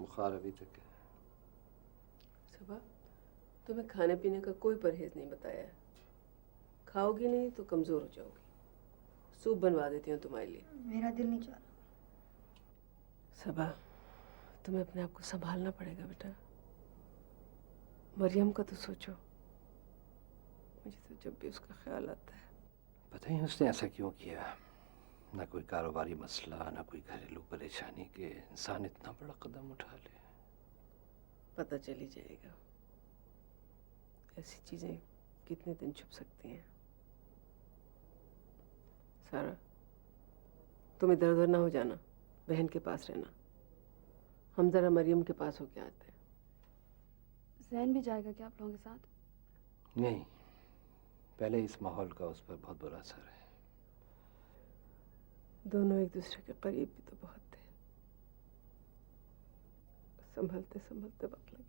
बुखार अभी तक है। सबा, तुम्हें खाने पीने का कोई परहेज नहीं बताया है। खाओगी नहीं तो कमजोर हो जाओगी। सूप बनवा देती हूँ तुम्हारे लिए। मेरा दिल नहीं चाह रहा। सबा, तुम्हें अपने आप को संभालना पड़ेगा बेटा। मरियम का तो सोचो। मुझे तो जब भी उसका ख्याल आता है। पता ही उसने ऐसा क्यों किया। ना कोई कारोबारी मसला, ना कोई घरेलू परेशानी के इंसान इतना बड़ा कदम उठा ले। पता चल ही जाएगा। ऐसी चीजें कितने दिन छुप सकती हैं। सारा, तुम इधर उधर ना हो जाना। बहन के पास रहना। हम जरा मरियम के पास होके आते हैं। जैन भी जाएगा क्या आप लोगों के साथ? नहीं, पहले इस माहौल का उस पर बहुत बुरा असर है। दोनों एक दूसरे के करीब भी तो बहुत थे। संभलते संभलते वक्त लगे।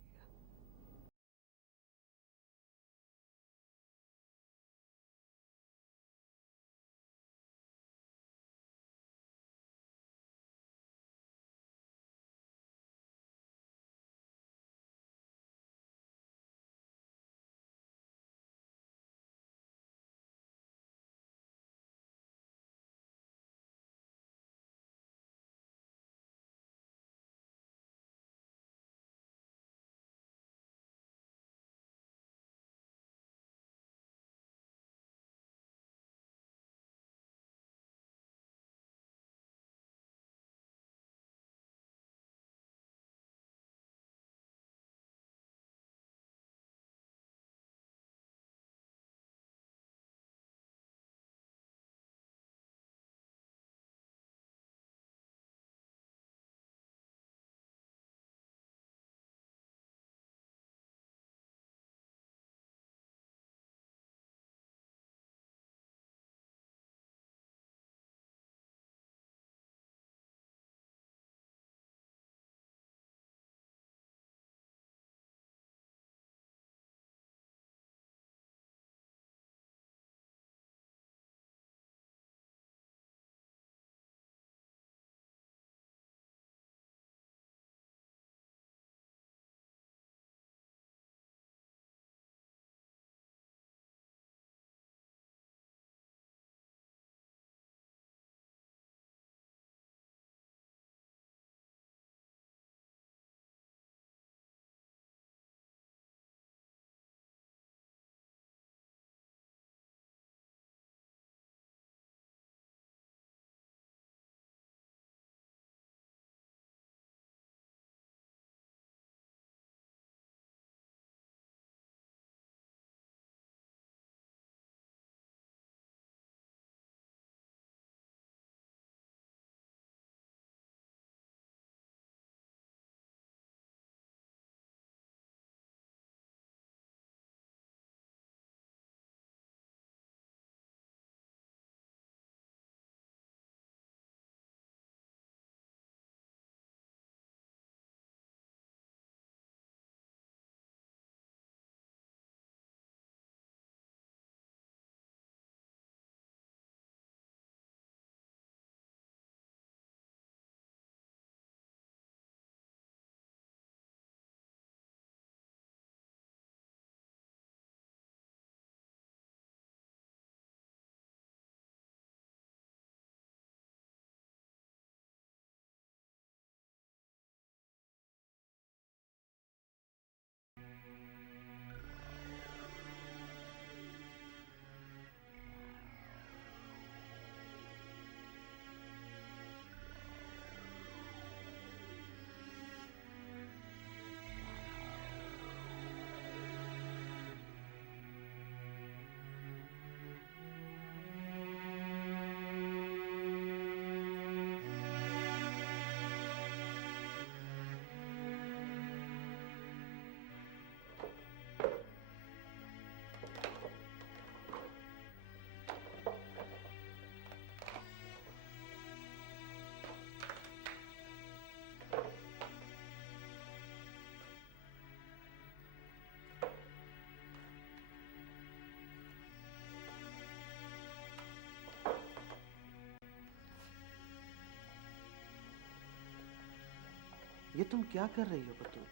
ये तुम क्या कर रही हो बतूल?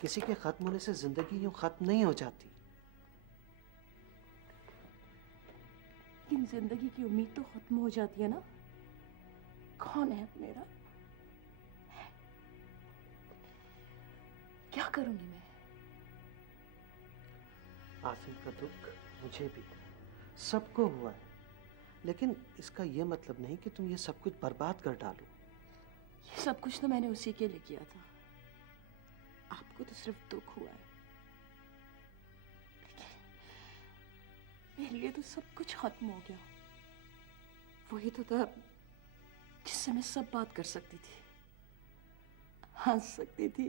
किसी के खत्म होने से जिंदगी यूं खत्म नहीं हो जाती। लेकिन जिंदगी की उम्मीद तो खत्म हो जाती है ना। कौन है अब मेरा? क्या करूंगी मैं? आसिम का दुख मुझे भी, सबको हुआ है, लेकिन इसका यह मतलब नहीं कि तुम ये सब कुछ बर्बाद कर डालो। ये सब कुछ तो मैंने उसी के लिए किया था। आपको तो सिर्फ दुख हुआ है, लेकिन मेरे लिए तो सब कुछ खत्म हो गया। वही तो था जिससे मैं सब बात कर सकती थी, हंस सकती थी,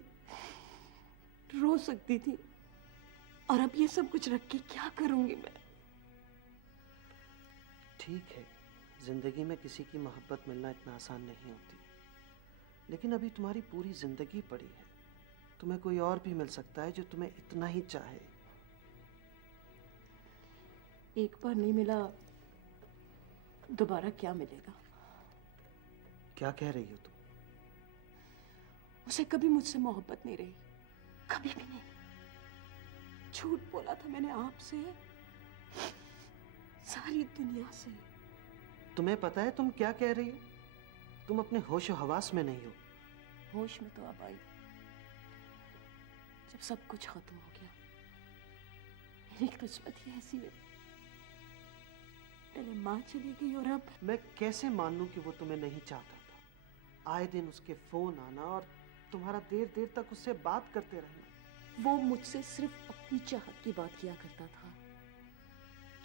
रो सकती थी, और अब ये सब कुछ रख के क्या करूंगी मैं? ठीक है, जिंदगी में किसी की मोहब्बत मिलना इतना आसान नहीं होती, लेकिन अभी तुम्हारी पूरी जिंदगी पड़ी है। तुम्हें कोई और भी मिल सकता है जो तुम्हें इतना ही चाहे। एक बार नहीं मिला, दोबारा क्या मिलेगा? क्या कह रही हो तुम? उसे कभी मुझसे मोहब्बत नहीं रही, कभी भी नहीं। झूठ बोला था मैंने आपसे, सारी दुनिया से। तुम्हें पता है तुम क्या कह रही हो? तुम अपने होश और हवास में नहीं हो। होश में तो अब आई, जब सब कुछ खत्म हो गया। मेरी किस्मत ही ऐसी है, पहले माँ चली गई और अब मैं कैसे मान लूं कि वो तुम्हें नहीं चाहता था? आए दिन उसके फोन आना और तुम्हारा देर देर तक उससे बात करते रहना। वो मुझसे सिर्फ अपनी चाहत की बात किया करता था,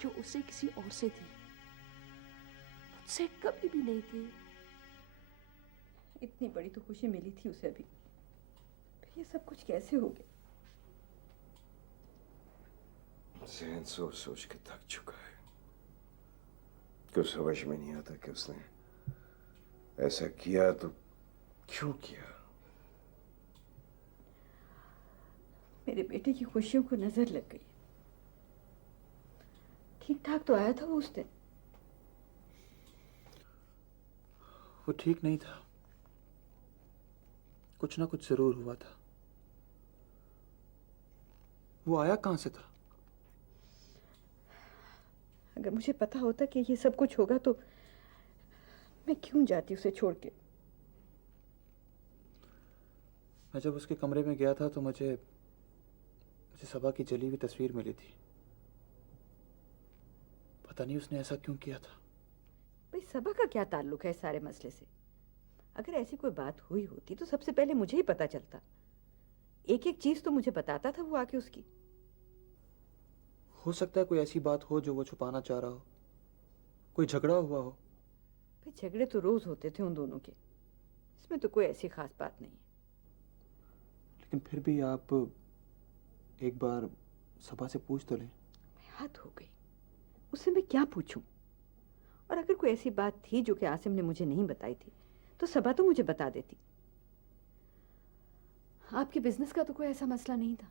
जो उसे किसी और से थी, मुझसे कभी भी नहीं थी। इतनी बड़ी तो खुशी मिली थी उसे अभी, फिर ये सब कुछ कैसे हो गया? ज़हन सोच सोच के थक चुका है। कुछ समझ में नहीं आता कि उसने ऐसा किया तो क्यों किया। मेरे बेटे की खुशियों को नजर लग गई। ठीक ठाक तो आया था वो उस दिन। वो ठीक नहीं था, कुछ ना कुछ जरूर हुआ था। वो आया कहां से था? अगर मुझे पता होता कि ये सब कुछ होगा तो मैं क्यों जाती उसे छोड़ के। मैं जब उसके कमरे में गया था तो मुझे सबा की जली हुई तस्वीर मिली थी। पता नहीं उसने ऐसा क्यों किया था। भाई सबा का क्या ताल्लुक है इस सारे मसले से? अगर ऐसी कोई बात हुई होती तो सबसे पहले मुझे ही पता चलता। एक एक चीज तो मुझे बताता था वो आके उसकी। हो सकता है कोई ऐसी बात हो जो वो छुपाना चाह रहा हो, कोई झगड़ा हुआ हो। भाई झगड़े तो रोज होते थे उन दोनों के, इसमें तो कोई ऐसी खास बात नहीं। लेकिन फिर भी आप एक बार सबा से पूछ तो लें। हद हो गई, उससे मैं क्या पूछूं? और अगर कोई ऐसी बात थी जो कि आसिम ने मुझे नहीं बताई थी तो सबा तो मुझे बता देती। आपके बिजनेस का तो कोई ऐसा मसला नहीं था?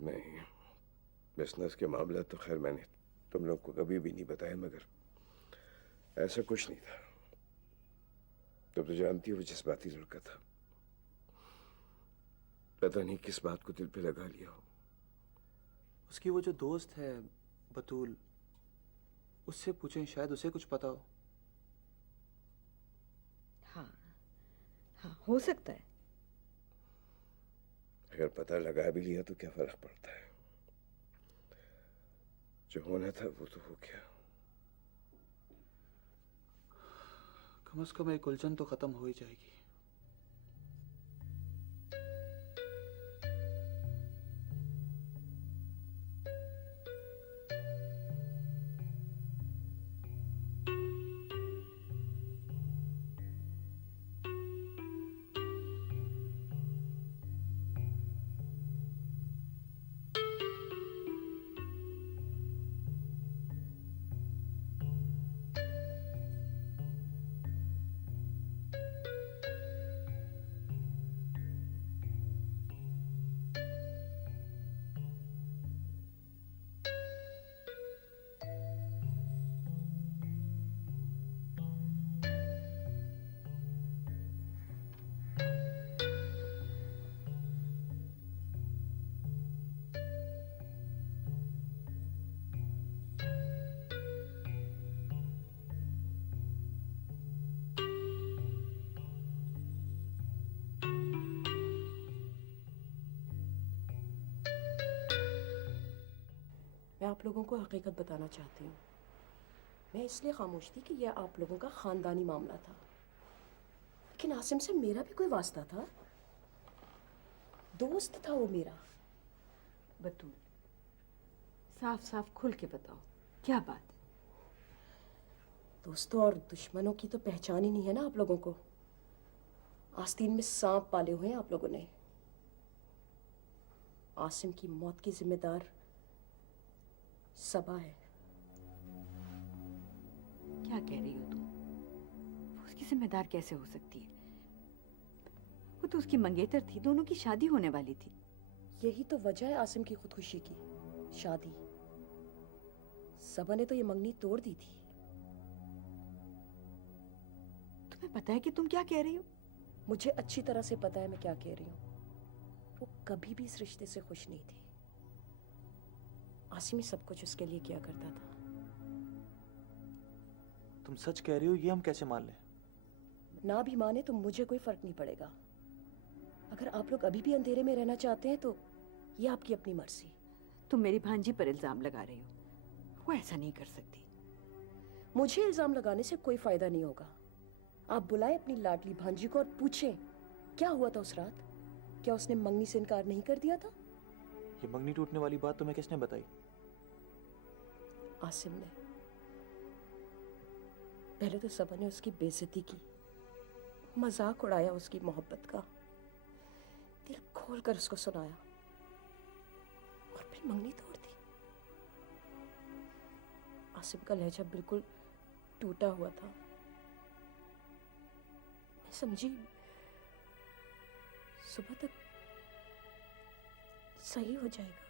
नहीं, बिजनेस के मामला तो खैर मैंने तुम लोग को कभी भी नहीं बताया, मगर ऐसा कुछ नहीं था। तुम तो जानती हो जिस बात की जरूरत था, पता नहीं किस बात को दिल पे लगा लिया हो। उसकी वो जो दोस्त है बतूल, उससे पूछें, शायद उसे कुछ पता हो। हाँ हाँ, हो सकता है। अगर पता लगा भी लिया तो क्या फर्क पड़ता है? जो होना था वो तो हो गया। कम से कम एक उलझन तो खत्म हो ही जाएगी। आप लोगों को हकीकत बताना चाहती हूँ। मैं इसलिए खामोश थी कि यह आप लोगों का ख़ानदानी मामला था, लेकिन आसिम से मेरा भी कोई वास्ता था। दोस्त था वो मेरा। बतूल, साफ साफ खुल के बताओ, क्या बात है? दोस्तों और दुश्मनों की तो पहचान ही नहीं है ना आप लोगों को। आस्तीन में सांप पाले हुए हैं आप लोगों ने। आसिम की मौत की जिम्मेदार सबा है। क्या कह रही हो तुम? वो उसकी जिम्मेदार कैसे हो सकती है? वो तो उसकी मंगेतर थी, दोनों की शादी होने वाली थी। यही तो वजह है आसिम की खुदकुशी की, शादी। सबा ने तो ये मंगनी तोड़ दी थी। तुम्हें पता है कि तुम क्या कह रही हो? मुझे अच्छी तरह से पता है मैं क्या कह रही हूँ। वो कभी भी इस रिश्ते से खुश नहीं थी। आसिम ही सब कुछ उसके लिए किया करता था। तुम सच कह रही हो, ये हम कैसे मान लें? ना भी माने तो मुझे कोई फर्क नहीं पड़ेगा। अगर आप लोग अभी भी अंधेरे में रहना चाहते हैं तो ये आपकी अपनी मर्जी। तुम मेरी भांजी पर इल्जाम लगा रही हो। वो ऐसा नहीं कर सकती। मुझे इल्जाम लगाने से कोई फायदा नहीं होगा। आप बुलाएं अपनी लाडली भांजी को और पूछें क्या हुआ था उस रात। क्या उसने मंगनी से इनकार नहीं कर दिया था? ये मंगनी टूटने वाली बात तुम्हें किसने बताई? आसिम ने। पहले तो सबा ने उसकी बेइज्जती की, मजाक उड़ाया उसकी मोहब्बत का, दिल खोल कर उसको सुनाया और फिर मंगनी तोड़ दी। आसिम का लहजा बिल्कुल टूटा हुआ था। मैं समझी सुबह तक सही हो जाएगा।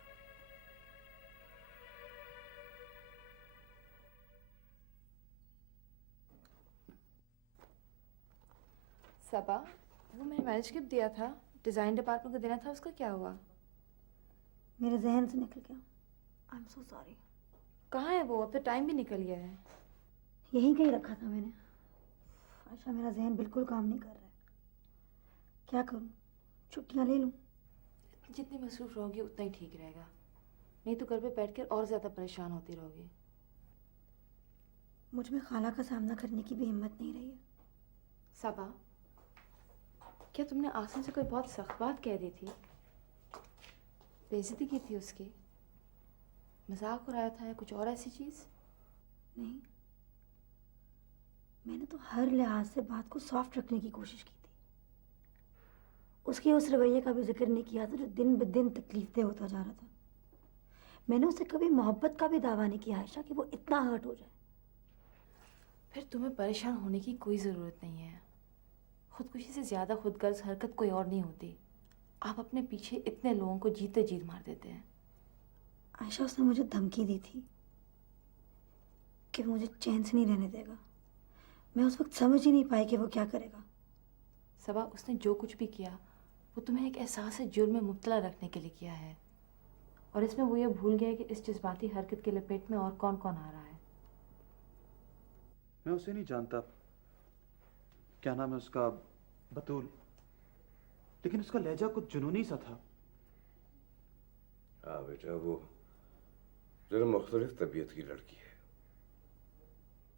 सबा, वो मैंने मैनेजमेंट दिया था, डिज़ाइन डिपार्टमेंट को देना था, उसका क्या हुआ? मेरे जहन से निकल गया। I am so sorry. कहाँ है वो? अब तो टाइम भी निकल गया है। यहीं कहीं रखा था मैंने। आशा, मेरा जहन बिल्कुल काम नहीं कर रहा है। क्या करूं? छुट्टियां ले लूं? जितनी मसरूफ रहोगी उतना ही ठीक रहेगा, नहीं तो घर पे बैठकर और ज़्यादा परेशान होती रहोगी। मुझ में खाला का सामना करने की भी हिम्मत नहीं रही है। सबा, क्या तुमने आसिम से कोई बहुत सख्त बात कह दी थी? बेइज्जती की थी उसकी? मजाक उड़ाया था या कुछ और ऐसी चीज़? नहीं, मैंने तो हर लिहाज से बात को सॉफ्ट रखने की कोशिश की थी। उसके उस रवैये का भी जिक्र नहीं किया था जो दिन ब दिन तकलीफदेह होता जा रहा था। मैंने उससे कभी मोहब्बत का भी दावा नहीं किया आयशा कि वो इतना हर्ट हो जाए। फिर तुम्हें परेशान होने की कोई ज़रूरत नहीं है। खुदकुशी से ज़्यादा खुदगर्ज हरकत कोई और नहीं होती। आप अपने पीछे इतने लोगों को जीते जीत मार देते हैं। आयशा, उसने मुझे धमकी दी थी कि वो मुझे चैन से नहीं रहने देगा। मैं उस वक्त समझ ही नहीं पाई कि वो क्या करेगा। सबा, उसने जो कुछ भी किया वो तुम्हें एक एहसास जुर्म में मुब्तला रखने के लिए किया है, और इसमें वो ये भूल गया कि इस जज्बाती हरकत के लपेट में और कौन कौन आ रहा है। मैं उसे नहीं जानता, क्या नाम है उसका, बतूल, लेकिन उसका लहजा कुछ जुनूनी सा था। हाँ बेटा, वो जरा मुख्तलिफ तबीयत की लड़की है।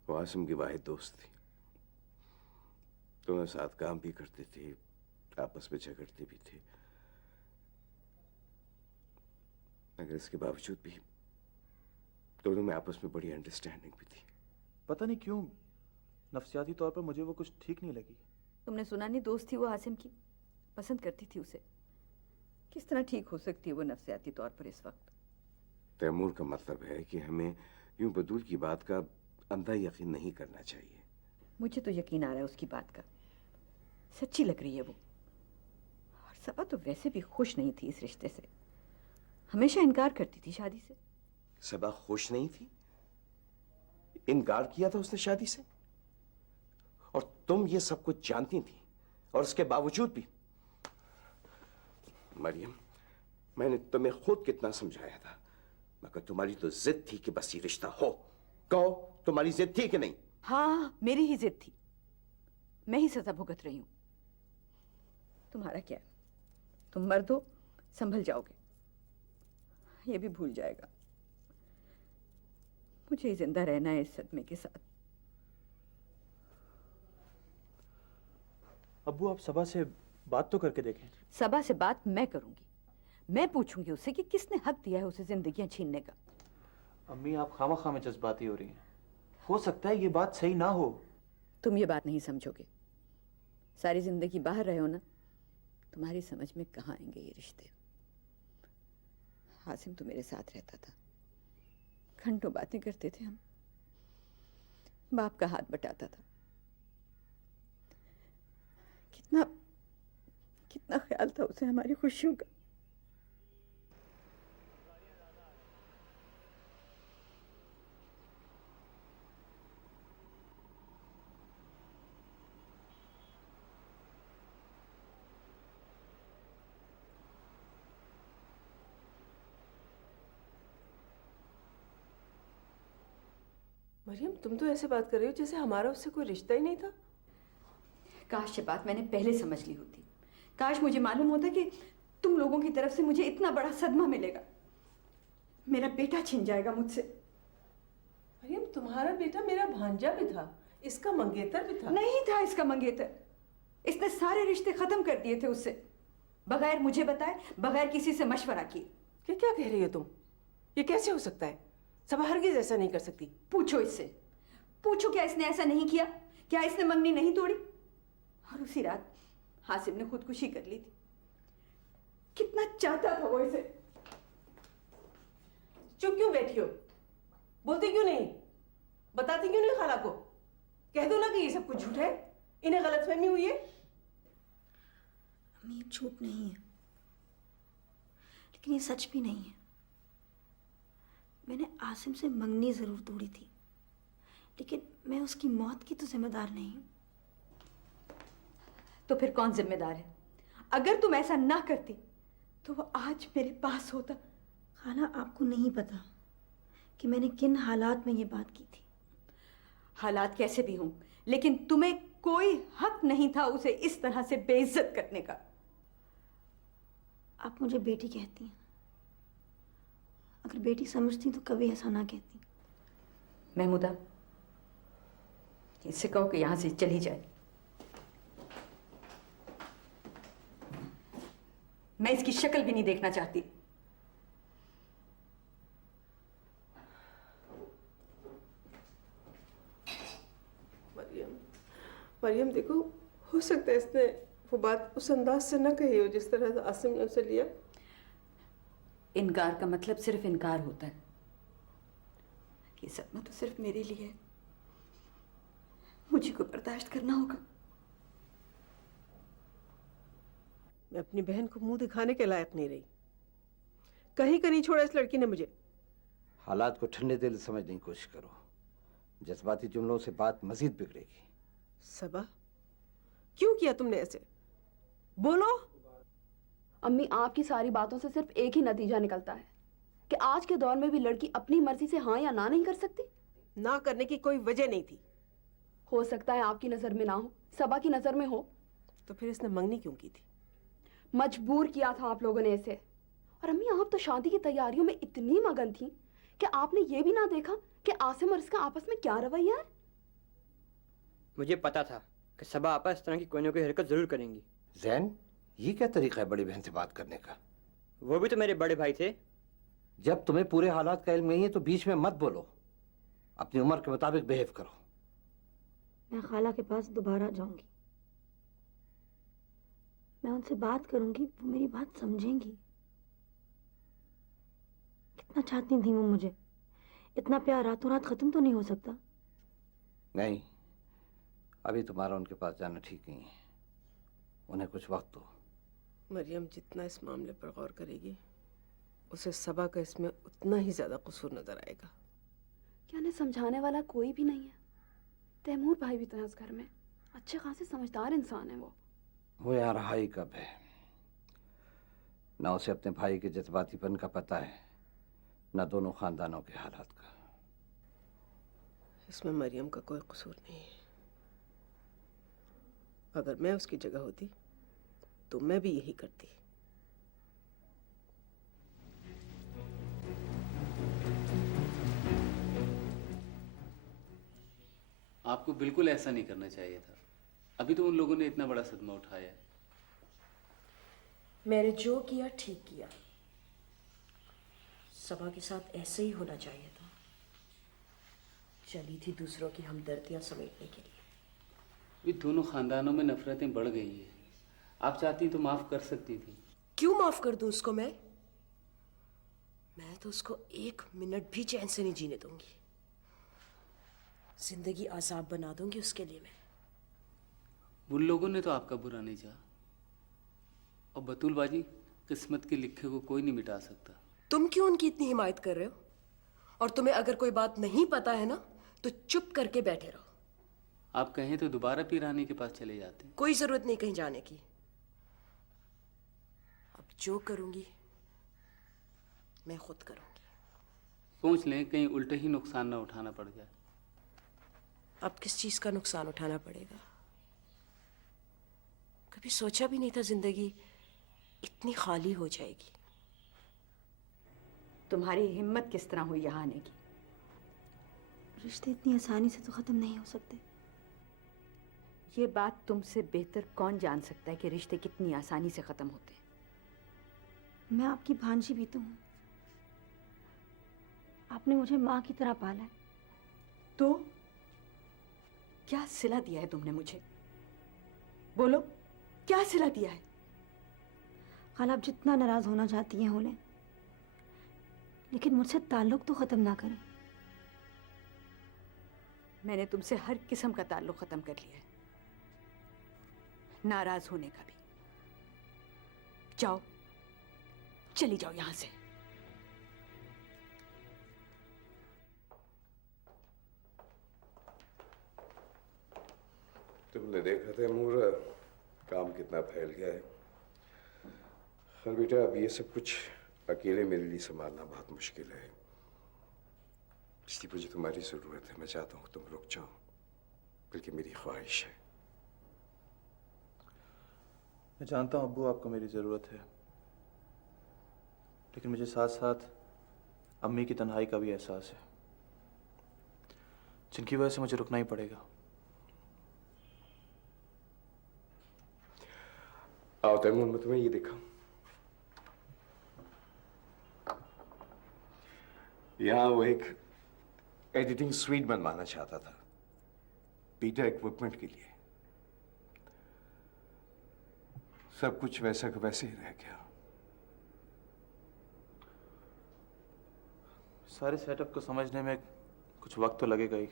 वो आसिम की वाहिद दोस्त थी। दोनों साथ काम भी करते थे, आपस में झगड़ते भी थे, मगर इसके बावजूद भी दोनों में आपस में बड़ी अंडरस्टैंडिंग भी थी। पता नहीं क्यों नफ्सियाती तौर पर मुझे वो कुछ ठीक नहीं लगी। तुमने सुना नहीं, दोस्त थी वो आसिम की, पसंद करती थी उसे। किस तरह ठीक हो सकती है वो नफ्सियाती तौर पर इस वक्त? तैमूर का मतलब है कि हमें यूं बतूल की बात का अंधा यकीन नहीं करना चाहिए। मुझे तो यकीन आ रहा है उसकी बात का, सच्ची लग रही है वो। और सबा तो वैसे भी खुश नहीं थी इस रिश्ते से, हमेशा इनकार करती थी शादी से। सबा खुश नहीं थी? इनकार किया था उसने शादी से, और तुम ये सब कुछ जानती थी, और उसके बावजूद भी। मरियम, मैंने तुम्हें खुद कितना समझाया था, मगर तुम्हारी तो जिद थी कि बस ये रिश्ता हो। कहो, तुम्हारी जिद थी कि नहीं? हाँ, मेरी ही जिद थी। मैं ही सजा भुगत रही हूं। तुम्हारा क्या है? तुम मर्द हो, संभल जाओगे। ये भी भूल जाएगा। मुझे ही जिंदा रहना है इस सदमे के साथ। अब्बू आप सबा से बात तो करके देखें। सबा से बात मैं करूंगी, मैं पूछूंगी उससे कि किसने हक दिया है उसे जिंदगियां छीनने का। अम्मी आप खामखा में जज्बाती हो रही हैं, हो सकता है ये बात सही ना हो। तुम ये बात नहीं समझोगे, सारी जिंदगी बाहर रहे हो ना, तुम्हारी समझ में कहाँ आएंगे ये रिश्ते। हासिम तो मेरे साथ रहता था, घंटों बातें करते थे हम, बाप का हाथ बटाता था, कितना कितना ख्याल था उसे हमारी खुशियों का। मरियम, तुम तो ऐसे बात कर रही हो जैसे हमारा उससे कोई रिश्ता ही नहीं था। काश ये बात मैंने पहले समझ ली होती, काश मुझे मालूम होता कि तुम लोगों की तरफ से मुझे इतना बड़ा सदमा मिलेगा, मेरा बेटा छिन जाएगा मुझसे। मरियम, तुम्हारा बेटा मेरा भांजा भी था, इसका मंगेतर भी था। नहीं था इसका मंगेतर, इसने सारे रिश्ते खत्म कर दिए थे उससे, बगैर मुझे बताए, बगैर किसी से मशवरा किए। क्या क्या कह रही हो तुम? ये कैसे हो सकता है? सबा हरगिज ऐसा नहीं कर सकती। पूछो इससे, पूछो क्या इसने ऐसा नहीं किया, क्या इसने मंगनी नहीं तोड़ी? और उसी रात हासिम ने खुदकुशी कर ली थी, कितना चाहता था वो इसे। चुप क्यों बैठी हो? बोलती क्यों नहीं? बताती क्यों नहीं खाला को? कह दो ना कि ये सब कुछ झूठ है, इन्हें गलतफहमी हुई है। अम्मी, ये झूठ नहीं है, लेकिन ये सच भी नहीं है। मैंने आसिम से मंगनी जरूर तोड़ी थी, लेकिन मैं उसकी मौत की तो जिम्मेदार नहीं हूं। तो फिर कौन जिम्मेदार है? अगर तुम ऐसा ना करती तो वो आज मेरे पास होता। खाला, आपको नहीं पता कि मैंने किन हालात में ये बात की थी। हालात कैसे भी हों, लेकिन तुम्हें कोई हक नहीं था उसे इस तरह से बेइज्जत करने का। आप मुझे बेटी कहती हैं, अगर बेटी समझती तो कभी ऐसा ना कहती। महमूदा, इससे कहो कि यहां से चली जाए। मैं इसकी शक्ल भी नहीं देखना चाहती। मरियम, मरियम देखो, हो सकता है इसने वो बात उस अंदाज से ना कही हो जिस तरह से आसिम ने उसे लिया। इनकार का मतलब सिर्फ इनकार होता है, ये सदमा तो सिर्फ मेरे लिए है, मुझे को बर्दाश्त करना होगा। मैं अपनी बहन को मुंह दिखाने के लायक नहीं रही, कहीं का नहीं छोड़ा इस लड़की ने मुझे। हालात को ठंडे दिल से समझने की कोशिश करो, जज्बाती जुमलों से बात मजीद बिगड़ेगी। सबा, क्यों किया तुमने ऐसे? बोलो। अम्मी, आपकी सारी बातों से सिर्फ एक ही नतीजा निकलता है कि आज के दौर में भी लड़की अपनी मर्जी से हाँ या ना नहीं कर सकती। ना करने की कोई वजह नहीं थी। हो सकता है आपकी नजर में ना हो, सबा की नजर में हो। तो फिर इसने मंगनी क्यों की थी? मजबूर किया था आप लोगों ने इसे। और अम्मी, आप तो शादी की तैयारियों में इतनी मगन थी कि आपने ये भी ना देखा कि आसिम और इसका आपस में क्या रवैया है। मुझे पता था कि सबा आपा इस तरह की कोई ना कोई हरकत जरूर करेंगी। जैन, ये क्या तरीका है बड़ी बहन से बात करने का? वो भी तो मेरे बड़े भाई थे। जब तुम्हें पूरे हालात का इल्म नहीं है तो बीच में मत बोलो, अपनी उम्र के मुताबिक बिहेव करो। मैं खाला के पास दोबारा जाऊंगी, मैं उनसे बात करूंगी, वो मेरी बात समझेंगी। कितना चाहती थी वो मुझे, इतना प्यार रातों रात खत्म तो नहीं हो सकता। नहीं, अभी तुम्हारा उनके पास जाना ठीक नहीं है, उन्हें कुछ वक्त दो। मरियम जितना इस मामले पर गौर करेगी, उसे सबा का इसमें उतना ही ज्यादा कसूर नजर आएगा। क्या उन्हें समझाने वाला कोई भी नहीं है? तैमूर भाई भी तो है उस घर में, अच्छे खासे समझदार इंसान है वो यहाँ रहा ही कब है? ना उसे अपने भाई के जज्बातीपन का पता है, ना दोनों खानदानों के हालात का। इसमें मरियम का कोई कसूर नहीं है। अगर मैं उसकी जगह होती तो मैं भी यही करती। आपको बिल्कुल ऐसा नहीं करना चाहिए था। अभी तो उन लोगों ने इतना बड़ा सदमा उठाया है। मैंने जो किया ठीक किया। सबा के साथ ऐसे ही होना चाहिए था। चली थी दूसरों की हमदर्दियां समेटने के लिए। अभी दोनों खानदानों में नफरतें बढ़ गई हैं। आप चाहती तो माफ कर सकती थी। क्यों माफ कर दूं उसको मैं तो उसको 1 मिनट भी चैन से नहीं जीने दूंगी। जिंदगी आजाब बना दूंगी उसके लिए मैं। उन लोगों ने तो आपका बुरा नहीं चाहा। और बतूल बाजी, किस्मत के लिखे को कोई नहीं मिटा सकता। तुम क्यों उनकी इतनी हिमायत कर रहे हो? और तुम्हें अगर कोई बात नहीं पता है ना तो चुप करके बैठे रहो। आप कहें तो दोबारा पीर रानी के पास चले जाते हैं। कोई जरूरत नहीं कहीं जाने की। अब जो करूंगी मैं खुद करूंगी। सोच लें कहीं उल्टे ही नुकसान ना उठाना पड़ जाए। अब किस चीज का नुकसान उठाना पड़ेगा? कभी सोचा भी नहीं था जिंदगी इतनी खाली हो जाएगी। तुम्हारी हिम्मत किस तरह हुई यहाँ आने की? रिश्ते इतनी आसानी से तो ख़त्म नहीं हो सकते। ये बात तुमसे बेहतर कौन जान सकता है कि रिश्ते कितनी आसानी से ख़त्म होते हैं। मैं आपकी भांजी भी तो हूँ। आपने मुझे माँ की तरह पाला है। तो क्या सिला दिया है तुमने मुझे? बोलो, क्या सिला दिया है? खाला, आप जितना नाराज होना चाहती हैं होने, लेकिन मुझसे ताल्लुक तो ख़त्म ना करें। मैंने तुमसे हर किस्म का ताल्लुक ख़त्म कर लिया है, नाराज होने का भी। जाओ, चली जाओ यहां से। तुमने देखा तैमूर काम कितना फैल गया है। खैर बेटा, अब ये सब कुछ अकेले मेरे लिए संभालना बहुत मुश्किल है, इसलिए मुझे तुम्हारी ज़रूरत है। मैं चाहता हूँ तुम रुक जाओ, बल्कि मेरी ख्वाहिश है। मैं जानता हूँ अब्बू, आपको मेरी ज़रूरत है, लेकिन मुझे साथ साथ अम्मी की तन्हाई का भी एहसास है, जिनकी वजह से मुझे रुकना ही पड़ेगा। आओ तैमूर, मैं तुम्हें ये दिखाऊं। यहाँ वो एक एडिटिंग स्वीट बनवाना चाहता था बीटा इक्विपमेंट के लिए। सब कुछ वैसा का वैसे ही रह गया। सारे सेटअप को समझने में कुछ वक्त तो लगेगा ही।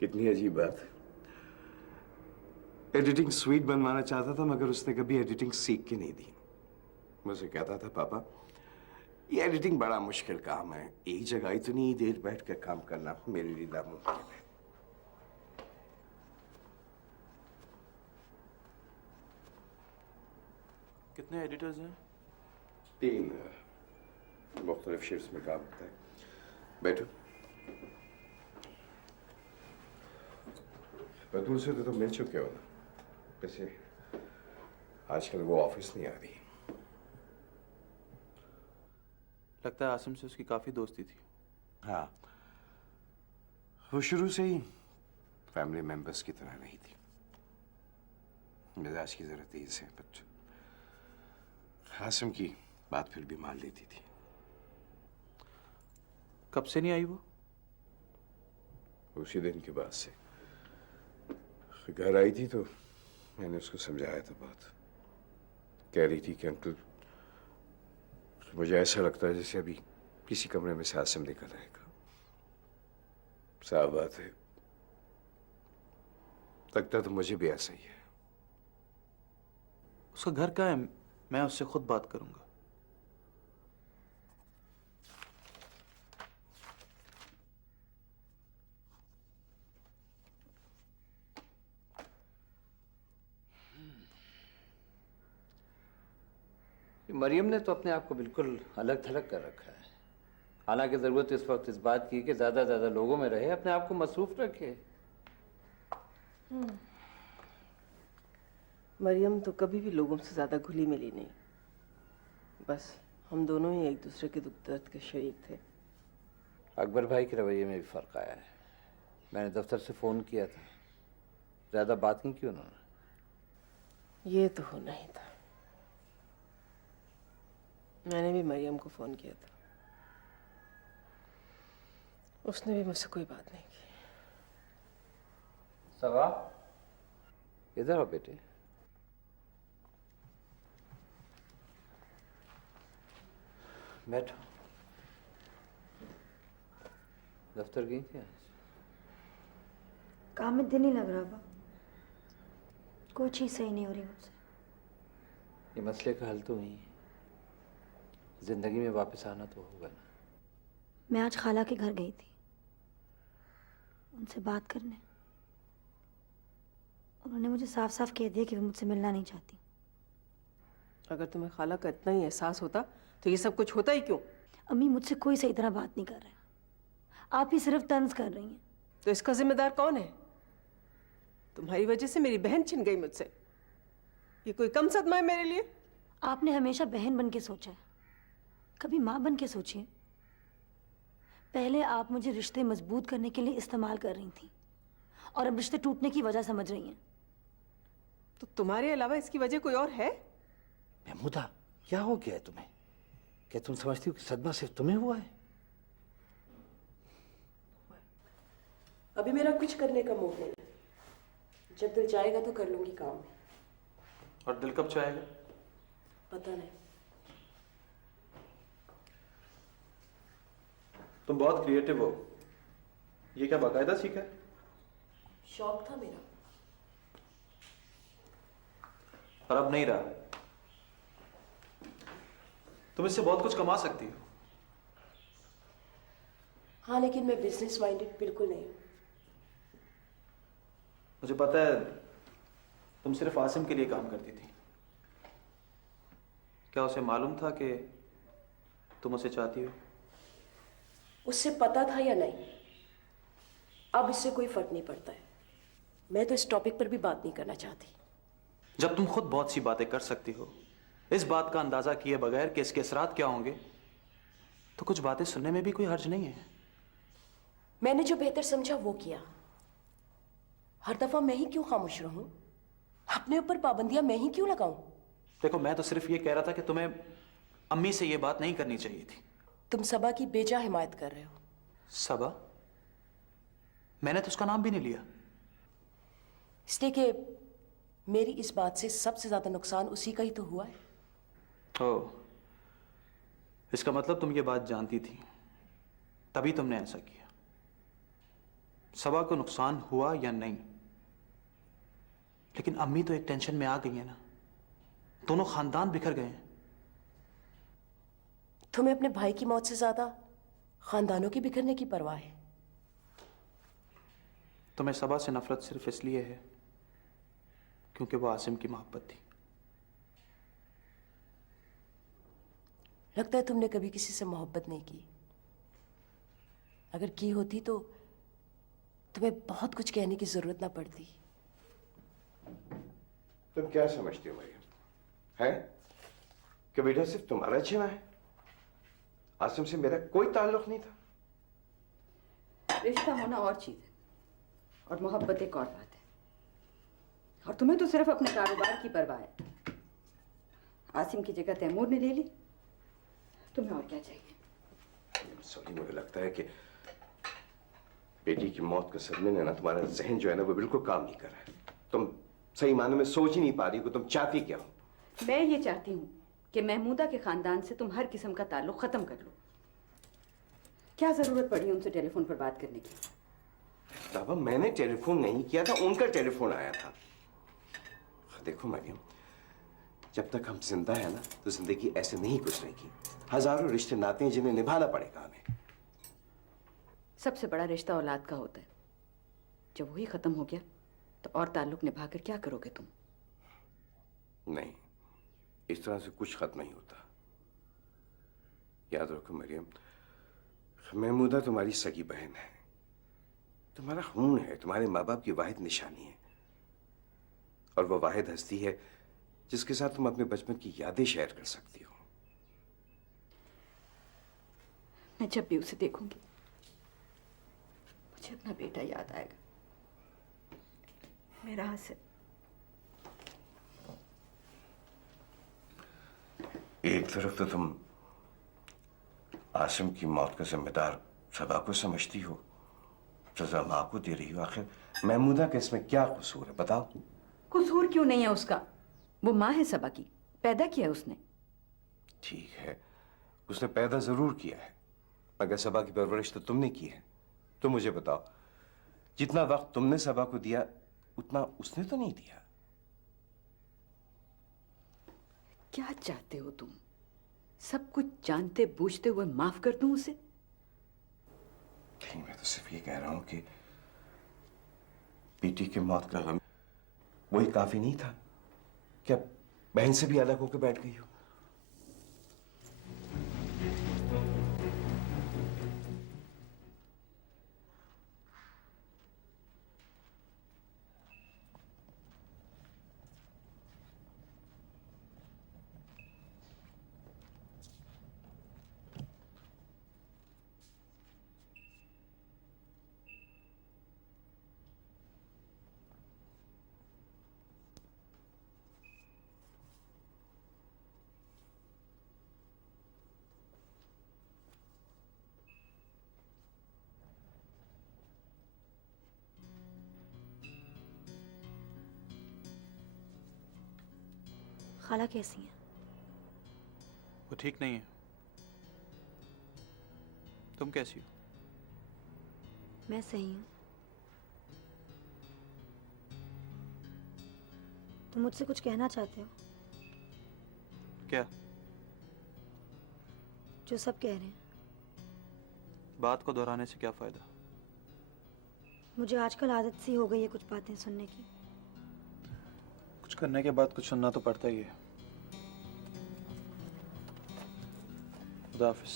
कितनी अजीब बात है। एडिटिंग स्वीट बनवाना चाहता था, मगर उसने कभी एडिटिंग सीख के नहीं दी। मुझसे कहता था, पापा ये एडिटिंग बड़ा मुश्किल काम है, एक जगह इतनी देर बैठ कर काम करना मेरे लिए नामुमकिन है। कितने एडिटर्स हैं? 3 मुख्तलिफ शिफ्ट्स में काम होता है। बैठो। बतूल से तो तुम मिल चुके हो ना? वैसे आजकल वो ऑफिस नहीं आ रही। लगता है आसिम से उसकी काफ़ी दोस्ती थी। हाँ, वो शुरू से ही फैमिली मेंबर्स की तरह नहीं थी। मिजाज की जरा तेज है, बट आसिम की बात फिर भी मान लेती थी। कब से नहीं आई वो? उसी दिन के बाद से। घर आई थी तो मैंने उसको समझाया था बहुत। कह रही थी कि अंकल, मुझे ऐसा लगता है जैसे अभी किसी कमरे में से आसिम निकल आएगा। साफ बात है, लगता तो मुझे भी ऐसा ही है। उसका घर कहाँ है? मैं उससे खुद बात करूंगा। मरियम ने तो अपने आप को बिल्कुल अलग थलग कर रखा है। हालांकि ज़रूरत इस वक्त इस बात की कि ज़्यादा ज़्यादा लोगों में रहे, अपने आप को मसरूफ रखे। मरियम तो कभी भी लोगों से ज़्यादा घुली मिली नहीं। बस हम दोनों ही एक दूसरे के दुख दर्द के शरीक थे। अकबर भाई के रवैये में भी फ़र्क आया है। मैंने दफ्तर से फ़ोन किया था, ज़्यादा बात नहीं की उन्होंने। ये तो होना ही था। मैंने भी मरियम को फ़ोन किया था, उसने भी मुझसे कोई बात नहीं की। सबा, इधर आओ बेटे। बैठो। दफ्तर गई थी आज? काम में दिल नहीं लग रहा बा, कोई चीज़ सही नहीं हो रही मुझसे। ये मसले का हल तो नहीं है, जिंदगी में वापस आना तो होगा ना। मैं आज खाला के घर गई थी उनसे बात करने। उन्होंने मुझे साफ साफ कह दिया कि वो मुझसे मिलना नहीं चाहती। अगर तुम्हें खाला का इतना ही एहसास होता तो ये सब कुछ होता ही क्यों? अम्मी, मुझसे कोई सही तरह बात नहीं कर रहा है, आप ही सिर्फ तंज कर रही हैं। तो इसका जिम्मेदार कौन है? तुम्हारी वजह से मेरी बहन छिन गई मुझसे। ये कोई कम सदमा है मेरे लिए? आपने हमेशा बहन बन के सोचा है, कभी माँ बन के सोचिए। पहले आप मुझे रिश्ते मजबूत करने के लिए इस्तेमाल कर रही थी और अब रिश्ते टूटने की वजह समझ रही हैं। तो तुम्हारे अलावा इसकी वजह कोई और है? महमूदा, क्या हो गया है तुम्हें? क्या तुम समझती हो कि सदमा सिर्फ तुम्हें हुआ है? अभी मेरा कुछ करने का मूड नहीं है। जब दिल चाहेगा तो कर लूंगी काम। और दिल कब चाहेगा? पता नहीं। तुम बहुत क्रिएटिव हो, ये क्या बाकायदा सीखा है? शौक था मेरा। और अब नहीं रहा। तुम इससे बहुत कुछ कमा सकती हो। हाँ, लेकिन मैं बिजनेस माइंडेड बिल्कुल नहीं हूँ। मुझे पता है तुम सिर्फ आसिम के लिए काम करती थी। क्या उसे मालूम था कि तुम उसे चाहती हो? उससे पता था या नहीं, अब इससे कोई फर्क नहीं पड़ता है। मैं तो इस टॉपिक पर भी बात नहीं करना चाहती। जब तुम खुद बहुत सी बातें कर सकती हो, इस बात का अंदाजा किए बगैर कि इसके असरात क्या होंगे, तो कुछ बातें सुनने में भी कोई हर्ज नहीं है। मैंने जो बेहतर समझा वो किया। हर दफा मैं ही क्यों खामोश रहूं? अपने ऊपर पाबंदियां मैं ही क्यों लगाऊं? देखो, मैं तो सिर्फ ये कह रहा था कि तुम्हें अम्मी से ये बात नहीं करनी चाहिए थी। तुम सबा की बेजा हिमायत कर रहे हो। सबा? मैंने तो उसका नाम भी नहीं लिया। इसलिए कि मेरी इस बात से सबसे ज्यादा नुकसान उसी का ही तो हुआ है। ओह, इसका मतलब तुम ये बात जानती थी, तभी तुमने ऐसा किया। सबा को नुकसान हुआ या नहीं, लेकिन अम्मी तो एक टेंशन में आ गई है ना। दोनों खानदान बिखर गए हैं। तुम्हें अपने भाई की मौत से ज्यादा खानदानों की बिखरने की परवाह है। तुम्हें सबा से नफरत सिर्फ इसलिए है क्योंकि वो आसिम की मोहब्बत थी। लगता है तुमने कभी किसी से मोहब्बत नहीं की। अगर की होती तो तुम्हें बहुत कुछ कहने की जरूरत ना पड़ती। तुम क्या समझती हो मरियम? है कि बेटा सिर्फ तुम्हारा छिना है? आसिम से मेरा कोई ताल्लुक नहीं था। रिश्ता होना और चीज है और मोहब्बत एक और बात है। और तुम्हें तो सिर्फ अपने कारोबार की परवाह है। आसिम की जगह तैमूर ने ले ली, तुम्हें और क्या चाहिए? सॉरी, मुझे लगता है कि बेटी की मौत के सदमे ने ना तुम्हारा जहन जो है ना वो बिल्कुल काम नहीं कर रहा है। तुम सही मायने में सोच ही नहीं पा रही हो तुम चाहती क्या हो। मैं ये चाहती हूँ कि महमूदा के खानदान से तुम हर किस्म का ताल्लुक खत्म कर लो। क्या जरूरत पड़ी उनसे टेलीफोन पर बात करने की? बाबा, मैंने टेलीफोन नहीं किया था, उनका टेलीफोन आया था। देखो मरियम, जब तक हम जिंदा है ना तो जिंदगी ऐसे नहीं गुजरेगी। हजारों रिश्ते नाते हैं जिन्हें निभाना पड़ेगा हमें। सबसे बड़ा रिश्ता औलाद का होता है। जब वही खत्म हो गया तो और ताल्लुक निभाकर क्या करोगे तुम? नहीं, इस तरह से कुछ खत्म नहीं होता। याद रखो मरियम, महमूदा तुम्हारी सगी बहन है, तुम्हारा खून है, तुम्हारे माँ बाप की वाहिद निशानी है और वो वाहिद हस्ती है जिसके साथ तुम अपने बचपन की यादें शेयर कर सकती हो। मैं जब भी उसे देखूंगी याद आएगा। मेरा हासिल, एक तरफ तो तुम आसिम की मौत का जिम्मेदार सबा को समझती हो, सजा माँ को दे रही हो। आखिर महमूदा का इसमें क्या कसूर है, बताओ? कसूर क्यों नहीं है उसका? वो माँ है सबा की, पैदा किया उसने। ठीक है, उसने पैदा जरूर किया है, मगर सबा की परवरिश तो तुमने की है। तो मुझे बताओ, जितना वक्त तुमने सबा को दिया उतना उसने तो नहीं दिया। क्या चाहते हो तुम? सब कुछ जानते बूझते हुए माफ कर दूं उसे? नहीं, मैं तो सिर्फ ये कह रहा हूं कि बेटी की मौत का गम वही काफी नहीं था? क्या बहन से भी अलग होकर बैठ गई हो? खाला कैसी हैं? वो ठीक नहीं है। तुम कैसी हो? मैं सही हूँ। तुम मुझसे कुछ कहना चाहते हो? क्या? जो सब कह रहे हैं। बात को दोहराने से क्या फायदा? मुझे आजकल आदत सी हो गई है कुछ बातें सुनने की। कुछ करने के बाद कुछ सुनना तो पड़ता ही है। खुदा हाफिज।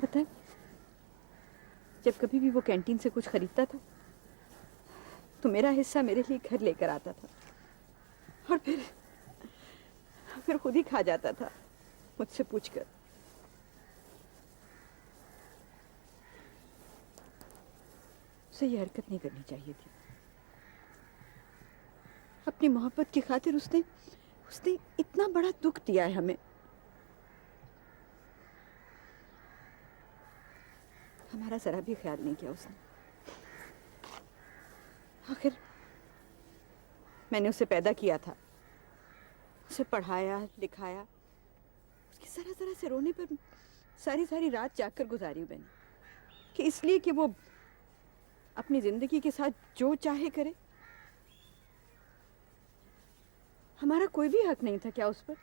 पता है, जब कभी भी वो कैंटीन से कुछ खरीदता था तो मेरा हिस्सा मेरे लिए घर लेकर आता था और फिर खुद ही खा जाता था मुझसे पूछकर। उसे ये हरकत नहीं करनी चाहिए थी। अपनी मोहब्बत की खातिर उसने इतना बड़ा दुख दिया है हमें। हमारा जरा भी ख्याल नहीं किया उसने। आखिर मैंने उसे पैदा किया था, उसे पढ़ाया लिखाया, उसकी जरा जरा से रोने पर सारी सारी रात जागकर गुजारी मैंने, कि इसलिए कि वो अपनी जिंदगी के साथ जो चाहे करे। हमारा कोई भी हक नहीं था क्या उस पर?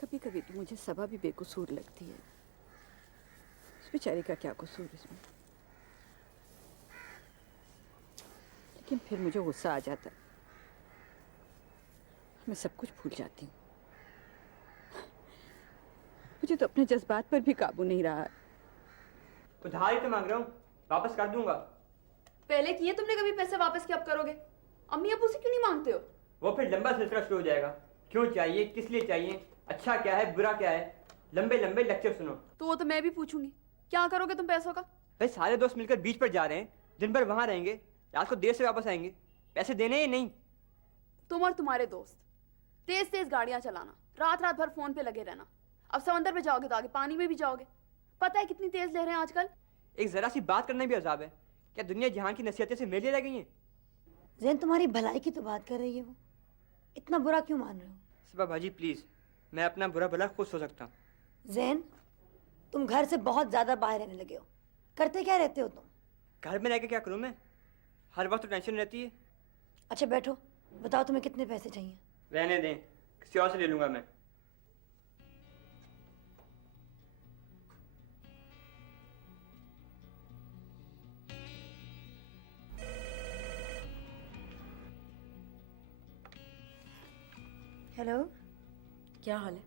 कभी कभी तो मुझे सबा भी बेकसूर लगती है। उस बेचारे का क्या कसूर इसमें? लेकिन फिर मुझे गुस्सा आ जाता है, मैं सब कुछ भूल जाती हूँ। मुझे तो अपने जज्बात पर भी काबू नहीं रहा। उधार ही तो मांग रहा हूँ, वापस कर दूंगा। पहले किए तुमने कभी पैसे वापस, क्या अब करोगे? अम्मी अब्बू से क्यों नहीं मांगते हो? वो फिर लंबा सिलसिला शुरू हो जाएगा। क्यों चाहिए, किस लिए चाहिए, अच्छा क्या है, बुरा क्या है, लंबे लंबे लेक्चर सुनो। तो वो तो मैं भी पूछूंगी, क्या करोगे तुम पैसों का? भाई सारे दोस्त मिलकर बीच पर जा रहे हैं, दिन भर वहां रहेंगे, रात को देर से वापस आएंगे, पैसे देने या नहीं? तुम और तुम्हारे दोस्त तेज तेज गाड़ियां चलाना, रात रात भर फोन पे लगे रहना। अब समंदर में जाओगे तो आगे पानी में भी जाओगे। पता है कितनी तेज लहरें हैं आजकल? एक जरा सी बात करना भी अजाब है। क्या दुनिया जहां की नसीहतें से मेले रह गई हैं? जैन तुम्हारी भलाई की तो बात कर रही है, वो इतना बुरा क्यों मान रहे हो? सबा भाजी प्लीज, मैं अपना बुरा भला खुद सोच सकता हूँ। जैन, तुम घर से बहुत ज्यादा बाहर रहने लगे हो। करते क्या रहते हो तुम? घर में रह के क्या करूँ मैं? हर वक्त तो टेंशन रहती है। अच्छा बैठो, बताओ तुम्हें कितने पैसे चाहिए? रहने दें, किसी और से ले लूंगा मैं। हेलो, क्या हाल है?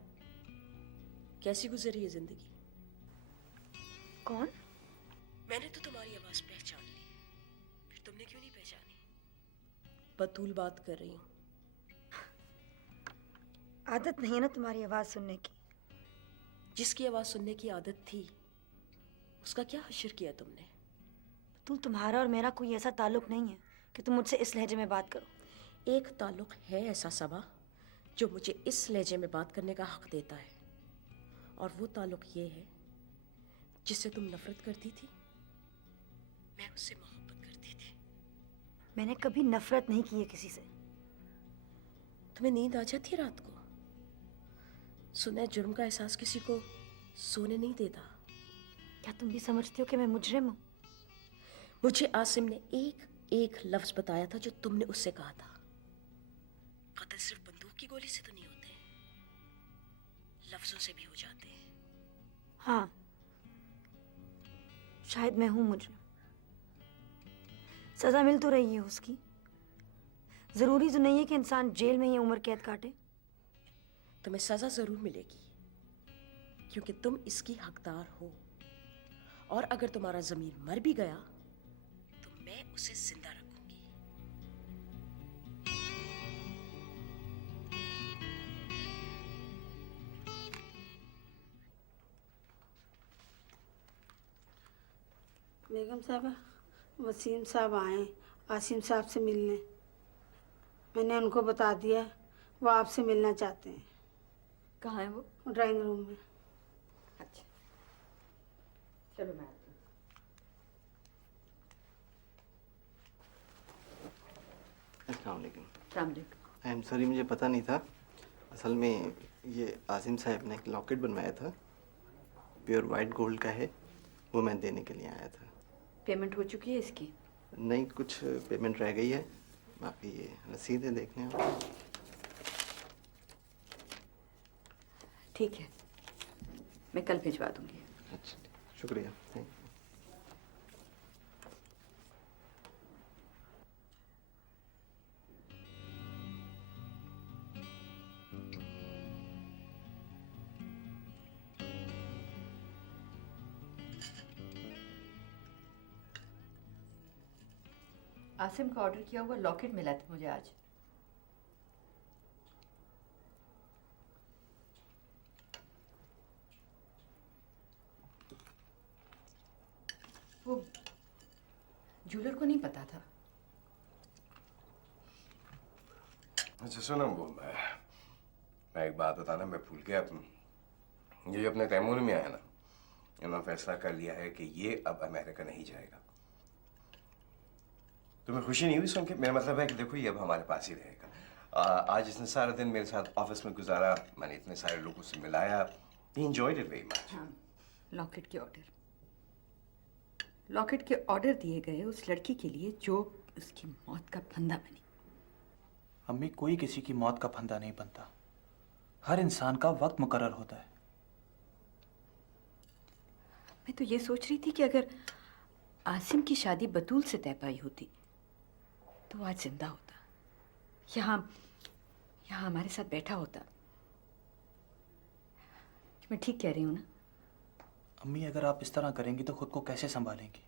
कैसी गुजरी है जिंदगी? कौन? मैंने तो तुम्हारी आवाज पहचान ली। तुमने क्यों नहीं पहचानी? बतूल बात कर रही हूँ। आदत नहीं है ना तुम्हारी आवाज सुनने की। जिसकी आवाज सुनने की आदत थी उसका क्या हश्र किया तुमने? तुम्हारा और मेरा कोई ऐसा ताल्लुक नहीं है कि तुम मुझसे इस लहजे में बात करो। एक ताल्लुक है ऐसा सबा जो मुझे इस लहजे में बात करने का हक देता है, और वो ताल्लुक ये है जिससे तुम नफरत करती थी। मैं उससे मोहब्बत करती थी। मैंने कभी नफरत नहीं की है किसी से। तुम्हें नींद आ जाती है रात को? सुना है जुर्म का एहसास किसी को सोने नहीं देता। क्या तुम भी समझती हो कि मैं मुजरिम हूँ? मुझे आसिम ने एक एक लफ्ज बताया था जो तुमने उससे कहा था। कत्ल सिर्फ बंदूक की गोली से तो नहीं होते, लफ्जों से भी हो जाते हैं। हाँ, शायद मैं हूं मुजरिम। सजा मिल तो रही है उसकी। जरूरी तो नहीं है कि इंसान जेल में ही उम्र कैद काटे। तुम्हें सजा जरूर मिलेगी क्योंकि तुम इसकी हकदार हो, और अगर तुम्हारा जमीर मर भी गया तो मैं उसे जिंदा रखूंगी। बेगम साहबा, वसीम साहब आए आसिम साहब से मिलने। मैंने उनको बता दिया वो आपसे मिलना चाहते हैं। कहाँ है वो? ड्राइंग रूम में। अच्छा, चलो मैं आती हूँ। अस्सलाम वालेकुम। अस्सलाम वालेकुम। आई एम सॉरी, मुझे पता नहीं था। असल में ये आसिम साहब ने एक लॉकेट बनवाया था, प्योर वाइट गोल्ड का है, वो मैं देने के लिए आया था। पेमेंट हो चुकी है इसकी? नहीं, कुछ पेमेंट रह गई है, बाकी ये रसीद है, देखने आप। ठीक है, मैं कल भिजवा दूंगी। अच्छा, शुक्रिया, थैंक यू। आसिम का ऑर्डर किया हुआ लॉकेट मिला था मुझे आज। वो ज्वेलर को नहीं पता था। अच्छा सुनो, वो मैं एक बात बताना मैं भूल गया। ये जो अपने तैमूर में आया ना, इन्होंने फैसला कर लिया है कि ये अब अमेरिका नहीं जाएगा। तुम्हें खुशी नहीं हुई सुन के? मेरा मतलब है कि देखो, ये अब हमारे पास ही रहेगा। आज इसने सारा दिन मेरे साथ ऑफिस में गुजारा, मैंने इतने सारे लोगों से मिलाया। He enjoyed it very much. हाँ, लॉकेट के ऑर्डर दिए गए उस लड़की के लिए जो उसकी मौत का फंदा बनी। अम्मी, कोई किसी की मौत का फंदा नहीं बनता। हर इंसान का वक्त मुकर्रर होता है। मैं तो ये सोच रही थी कि अगर आसिम की शादी बतूल से तय पाई होती तो आज जिंदा होता, यहाँ हमारे साथ बैठा होता। मैं ठीक कह रही हूँ ना? अम्मी, अगर आप इस तरह करेंगी तो खुद को कैसे संभालेंगी?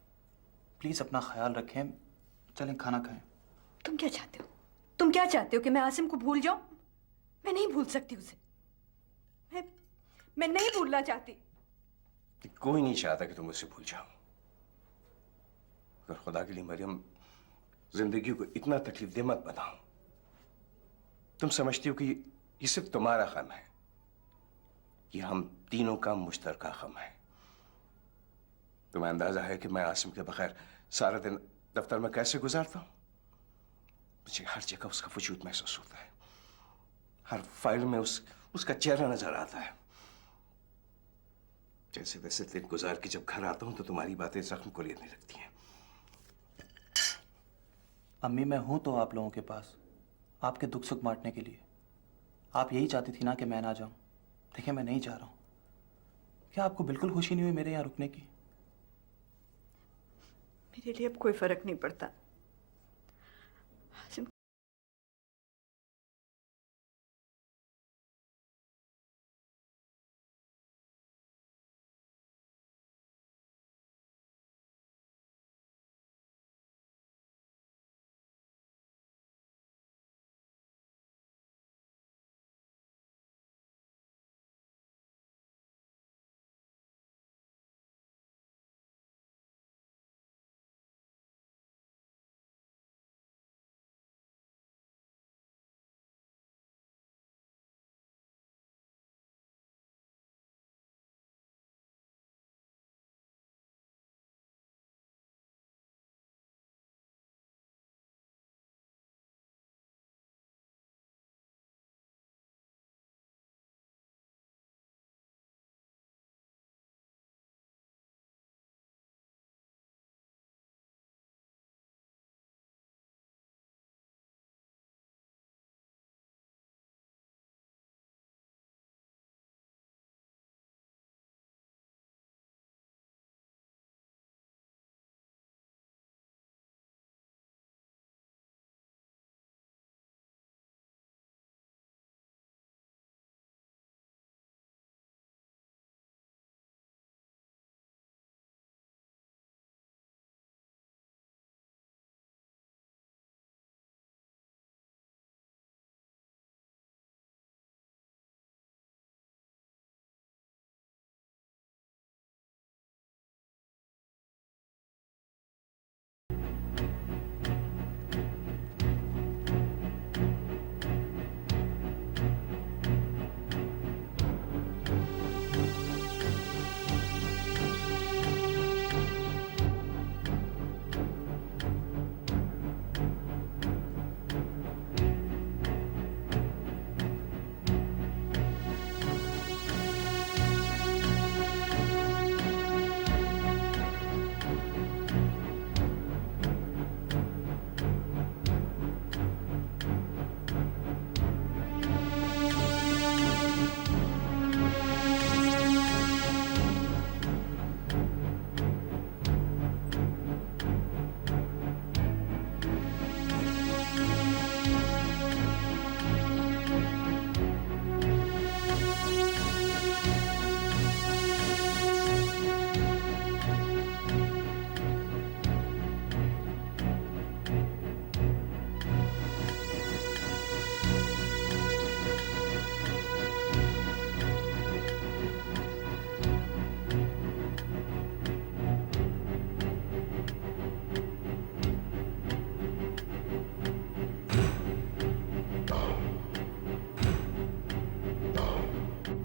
प्लीज अपना ख्याल रखें। चलें खाना खाएं। तुम क्या चाहते हो? तुम क्या चाहते हो कि मैं आसिम को भूल जाऊं? मैं नहीं भूल सकती उसे। मैं नहीं भूलना चाहती। कोई नहीं चाहता कि तुम उससे भूल जाओ। पर खुदा के लिए मरियम, जिंदगी को इतना तकलीफ दे मत बनाओ। तुम समझती हो कि ये सिर्फ तुम्हारा गम है, ये हम तीनों का मुश्तरका गम है। तुम्हें अंदाजा है कि मैं आसिम के बगैर सारा दिन दफ्तर में कैसे गुजारता हूं? मुझे हर जगह उसका वजूद महसूस होता है, हर फाइल में उसका चेहरा नजर आता है। जैसे वैसे दिन गुजार के जब घर आता हूं तो तुम्हारी बातें जख्म को लेने लगती हैं। अम्मी, मैं हूं तो आप लोगों के पास, आपके दुख सुख बांटने के लिए। आप यही चाहती थी ना कि मैं ना जाऊं। देखिए, मैं नहीं जा रहा हूं। क्या आपको बिल्कुल खुशी नहीं हुई मेरे यहाँ रुकने की? मेरे लिए अब कोई फर्क नहीं पड़ता।